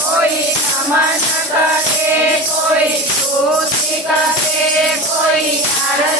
કોઈ નમન કરે કોઈ સ્તુતિ કરે કોઈ તારસ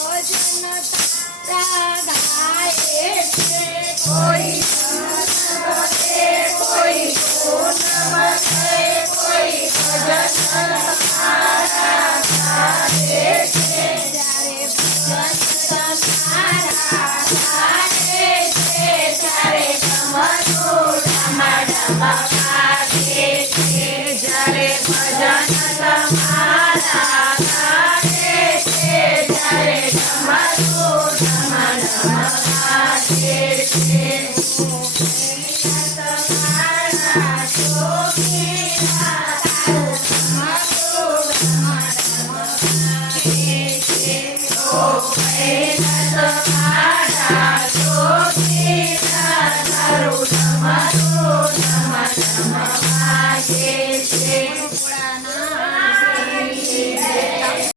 ભોજન કરતા ગાય કોઈ સંતે કોઈ કોઈ ભજન સારા સારે છે. જ્યારે ભજન સારા સારે છે, ત્યારે કમરો Yes.